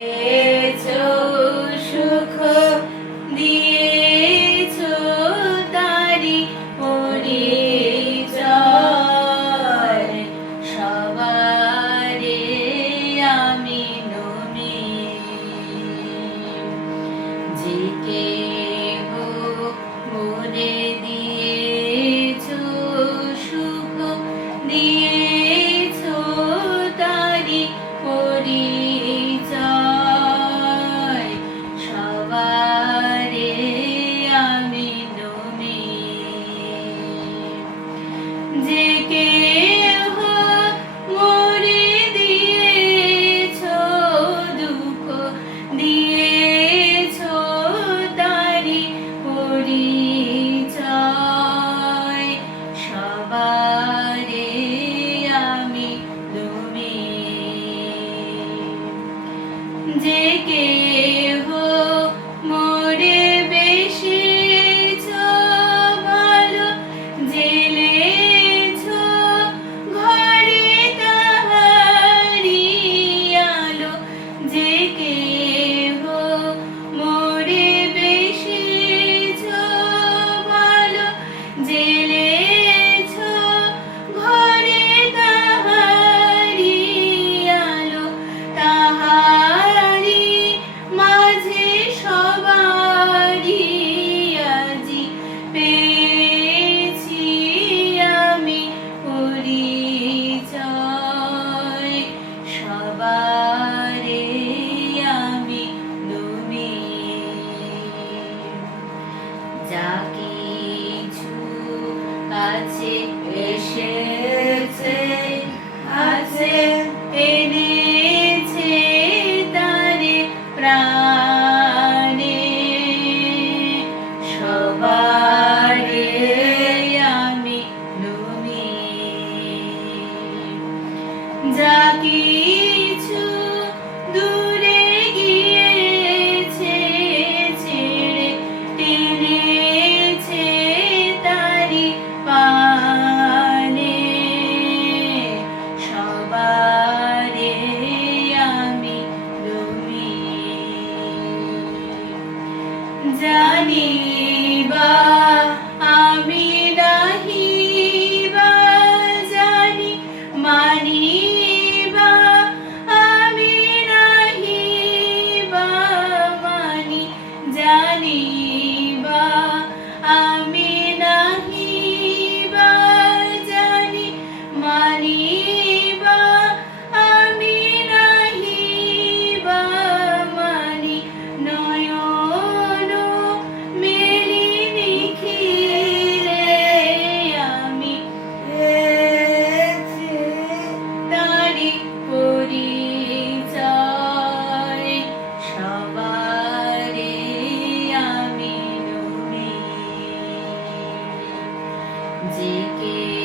দিয়েছো সুখ দিয়েছো তারি পরিচয় সবারে আমি নমি যে কেহ মনে দিয়েছো সুখ দিয়েছো তারি পরিচয় সবারে আমি নমি যে কেহ মরে দিয়েছো দুঃখ দিয়েছো তারি পরিচয় সবারে আমি তুমি যে কেহ মরে বেসেছো ভালো জেলেছো ঘরে তাহারি আলো যে কেহ মরে বেসেছো ভালো জেলেছো ঘরে তাহারি আলো তাহারি মাঝে সবারি আজি পেয়েছি আমি পরিচয় সবারে আমি তুমি যা কিছু কাছে এসেছে আছে এনেছে তারে প্রাণে সবারে আমি তুমি যা কিছু দূরে গিয়েছে ছেড়ে টেনেছে তারি পানে সবারে আমি তুমি জানি বা আমি নাহি বা জানি মানি বা আমি নাহি বা মানি জানি বা আমি নাহি বা জানি মানি বা আমি নাহি বা মানি নয়ন মেলি নিখিলে আমি তারি পরিচয় সবারে আমি তুমি যে কে